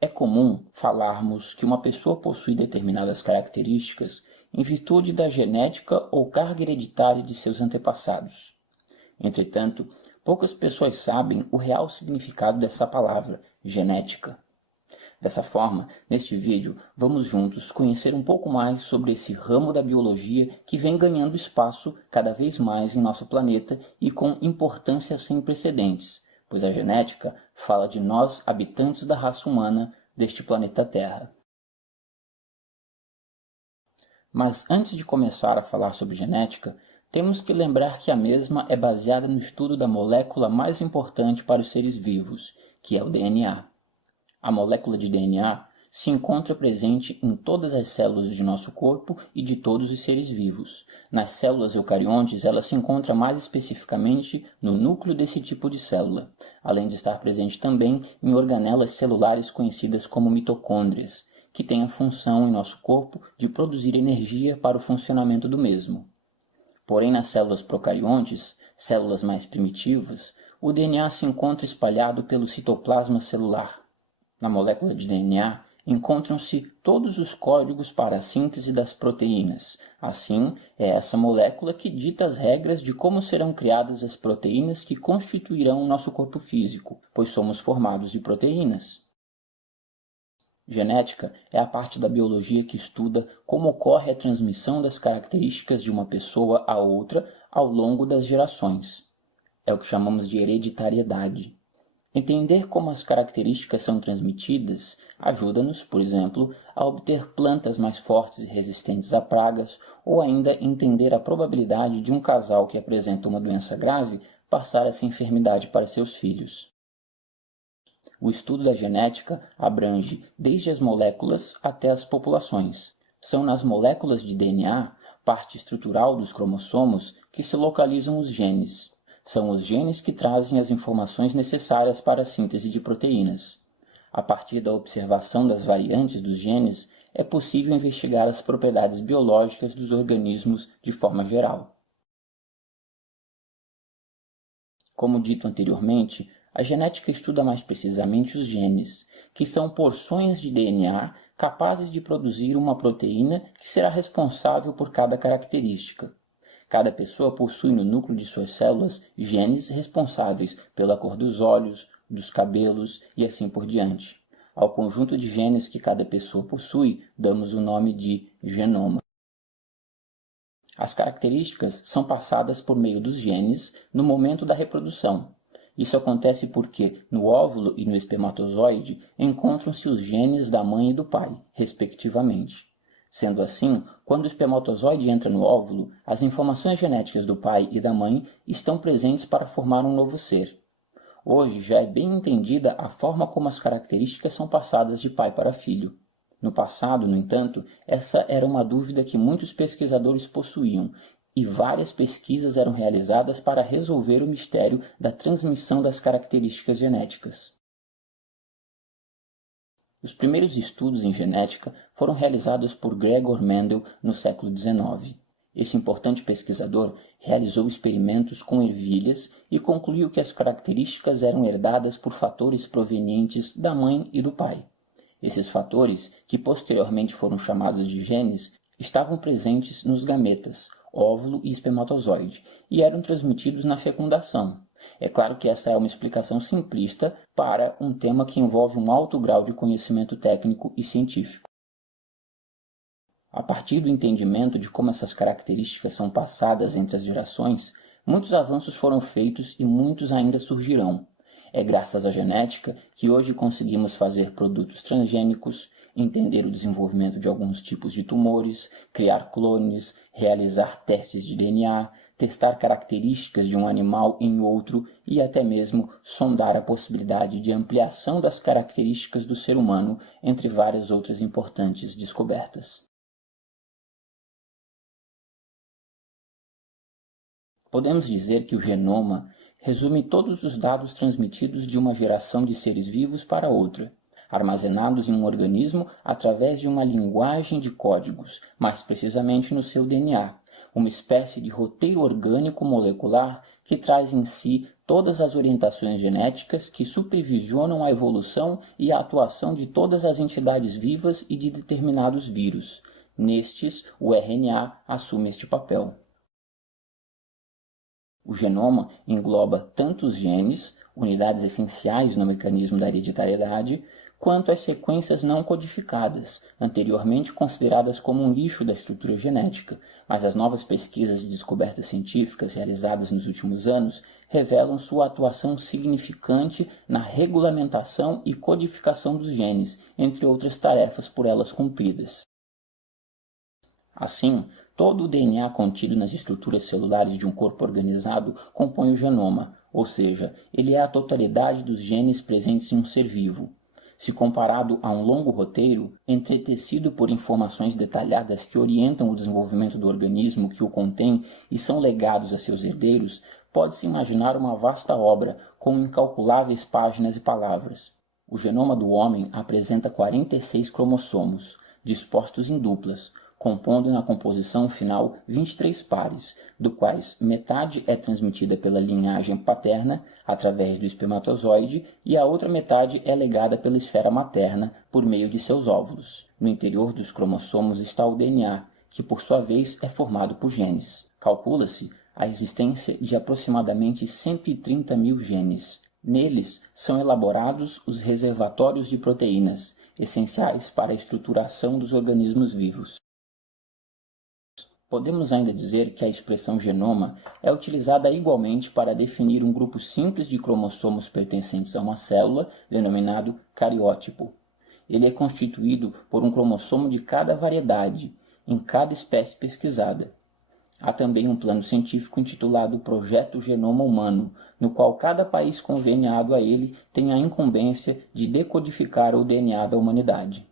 É comum falarmos que uma pessoa possui determinadas características em virtude da genética ou carga hereditária de seus antepassados. Entretanto, poucas pessoas sabem o real significado dessa palavra, genética. Dessa forma, neste vídeo, vamos juntos conhecer um pouco mais sobre esse ramo da biologia que vem ganhando espaço cada vez mais em nosso planeta e com importância sem precedentes, pois a genética fala de nós, habitantes da raça humana deste planeta Terra. Mas antes de começar a falar sobre genética, temos que lembrar que a mesma é baseada no estudo da molécula mais importante para os seres vivos, que é o DNA. A molécula de DNA se encontra presente em todas as células de nosso corpo e de todos os seres vivos. Nas células eucariontes, ela se encontra mais especificamente no núcleo desse tipo de célula, além de estar presente também em organelas celulares conhecidas como mitocôndrias, que têm a função em nosso corpo de produzir energia para o funcionamento do mesmo. Porém, nas células procariontes, células mais primitivas, o DNA se encontra espalhado pelo citoplasma celular. Na molécula de DNA, encontram-se todos os códigos para a síntese das proteínas. Assim, é essa molécula que dita as regras de como serão criadas as proteínas que constituirão o nosso corpo físico, pois somos formados de proteínas. Genética é a parte da biologia que estuda como ocorre a transmissão das características de uma pessoa a outra ao longo das gerações. É o que chamamos de hereditariedade. Entender como as características são transmitidas ajuda-nos, por exemplo, a obter plantas mais fortes e resistentes a pragas, ou ainda entender a probabilidade de um casal que apresenta uma doença grave passar essa enfermidade para seus filhos. O estudo da genética abrange desde as moléculas até as populações. São nas moléculas de DNA, parte estrutural dos cromossomos, que se localizam os genes. São os genes que trazem as informações necessárias para a síntese de proteínas. A partir da observação das variantes dos genes, é possível investigar as propriedades biológicas dos organismos de forma geral. Como dito anteriormente, a genética estuda mais precisamente os genes, que são porções de DNA capazes de produzir uma proteína que será responsável por cada característica. Cada pessoa possui no núcleo de suas células genes responsáveis pela cor dos olhos, dos cabelos e assim por diante. Ao conjunto de genes que cada pessoa possui, damos o nome de genoma. As características são passadas por meio dos genes no momento da reprodução. Isso acontece porque no óvulo e no espermatozoide encontram-se os genes da mãe e do pai, respectivamente. Sendo assim, quando o espermatozoide entra no óvulo, as informações genéticas do pai e da mãe estão presentes para formar um novo ser. Hoje já é bem entendida a forma como as características são passadas de pai para filho. No passado, no entanto, essa era uma dúvida que muitos pesquisadores possuíam, e várias pesquisas eram realizadas para resolver o mistério da transmissão das características genéticas. Os primeiros estudos em genética foram realizados por Gregor Mendel no século XIX. Esse importante pesquisador realizou experimentos com ervilhas e concluiu que as características eram herdadas por fatores provenientes da mãe e do pai. Esses fatores, que posteriormente foram chamados de genes, estavam presentes nos gametas, óvulo e espermatozoide, e eram transmitidos na fecundação. É claro que essa é uma explicação simplista para um tema que envolve um alto grau de conhecimento técnico e científico. A partir do entendimento de como essas características são passadas entre as gerações, muitos avanços foram feitos e muitos ainda surgirão. É graças à genética que hoje conseguimos fazer produtos transgênicos, entender o desenvolvimento de alguns tipos de tumores, criar clones, realizar testes de DNA, testar características de um animal em outro e até mesmo sondar a possibilidade de ampliação das características do ser humano, entre várias outras importantes descobertas. Podemos dizer que o genoma resume todos os dados transmitidos de uma geração de seres vivos para outra. armazenados em um organismo através de uma linguagem de códigos, mais precisamente no seu DNA, uma espécie de roteiro orgânico molecular que traz em si todas as orientações genéticas que supervisionam a evolução e a atuação de todas as entidades vivas e de determinados vírus. Nestes, o RNA assume este papel. O genoma engloba tanto os genes, unidades essenciais no mecanismo da hereditariedade, quanto as sequências não codificadas, anteriormente consideradas como um lixo da estrutura genética, mas as novas pesquisas e descobertas científicas realizadas nos últimos anos revelam sua atuação significante na regulamentação e codificação dos genes, entre outras tarefas por elas cumpridas. Assim, todo o DNA contido nas estruturas celulares de um corpo organizado compõe o genoma, ou seja, ele é a totalidade dos genes presentes em um ser vivo. Se comparado a um longo roteiro, entretecido por informações detalhadas que orientam o desenvolvimento do organismo que o contém e são legados a seus herdeiros, pode-se imaginar uma vasta obra com incalculáveis páginas e palavras. O genoma do homem apresenta 46 cromossomos, dispostos em duplas, compondo na composição final 23 pares, do quais metade é transmitida pela linhagem paterna, através do espermatozoide, e a outra metade é legada pela esfera materna, por meio de seus óvulos. No interior dos cromossomos está o DNA, que por sua vez é formado por genes. Calcula-se a existência de aproximadamente 130 mil genes. Neles são elaborados os reservatórios de proteínas, essenciais para a estruturação dos organismos vivos. Podemos ainda dizer que a expressão genoma é utilizada igualmente para definir um grupo simples de cromossomos pertencentes a uma célula, denominado cariótipo. Ele é constituído por um cromossomo de cada variedade, em cada espécie pesquisada. Há também um plano científico intitulado Projeto Genoma Humano, no qual cada país conveniado a ele tem a incumbência de decodificar o DNA da humanidade.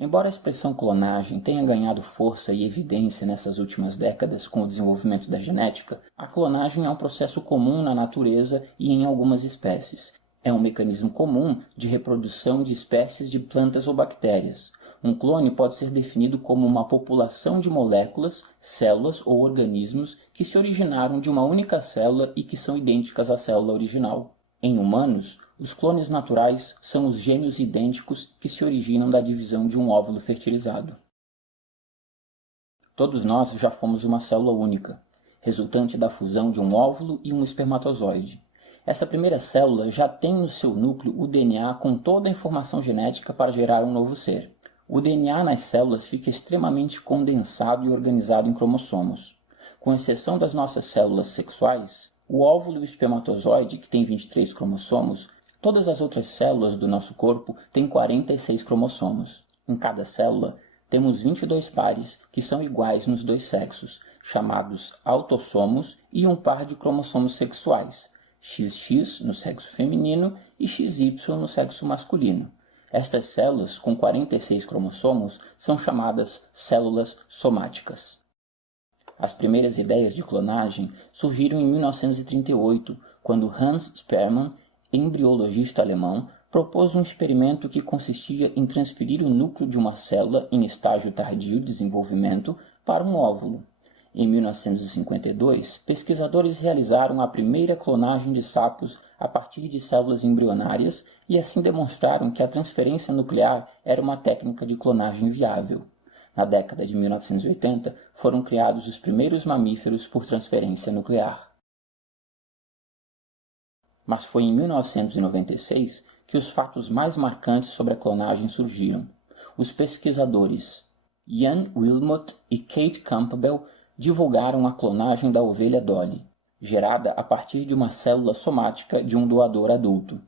Embora a expressão clonagem tenha ganhado força e evidência nessas últimas décadas com o desenvolvimento da genética, a clonagem é um processo comum na natureza e em algumas espécies. É um mecanismo comum de reprodução de espécies de plantas ou bactérias. Um clone pode ser definido como uma população de moléculas, células ou organismos que se originaram de uma única célula e que são idênticas à célula original. Em humanos, os clones naturais são os gêmeos idênticos que se originam da divisão de um óvulo fertilizado. Todos nós já fomos uma célula única, resultante da fusão de um óvulo e um espermatozoide. Essa primeira célula já tem no seu núcleo o DNA com toda a informação genética para gerar um novo ser. O DNA nas células fica extremamente condensado e organizado em cromossomos. Com exceção das nossas células sexuais, o óvulo e o espermatozoide, que tem 23 cromossomos, todas as outras células do nosso corpo têm 46 cromossomos. Em cada célula, temos 22 pares que são iguais nos dois sexos, chamados autossomos, e um par de cromossomos sexuais, XX no sexo feminino e XY no sexo masculino. Estas células, com 46 cromossomos, são chamadas células somáticas. As primeiras ideias de clonagem surgiram em 1938, quando Hans Sperman, embriologista alemão, propôs um experimento que consistia em transferir o núcleo de uma célula em estágio tardio de desenvolvimento para um óvulo. Em 1952, pesquisadores realizaram a primeira clonagem de sapos a partir de células embrionárias e assim demonstraram que a transferência nuclear era uma técnica de clonagem viável. Na década de 1980, foram criados os primeiros mamíferos por transferência nuclear. Mas foi em 1996 que os fatos mais marcantes sobre a clonagem surgiram. Os pesquisadores Ian Wilmot e Kate Campbell divulgaram a clonagem da ovelha Dolly, gerada a partir de uma célula somática de um doador adulto.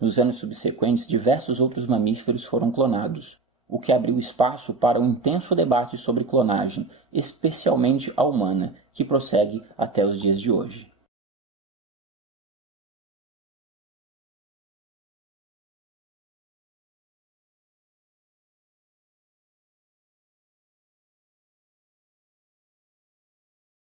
Nos anos subsequentes, diversos outros mamíferos foram clonados, o que abriu espaço para um intenso debate sobre clonagem, especialmente a humana, que prossegue até os dias de hoje.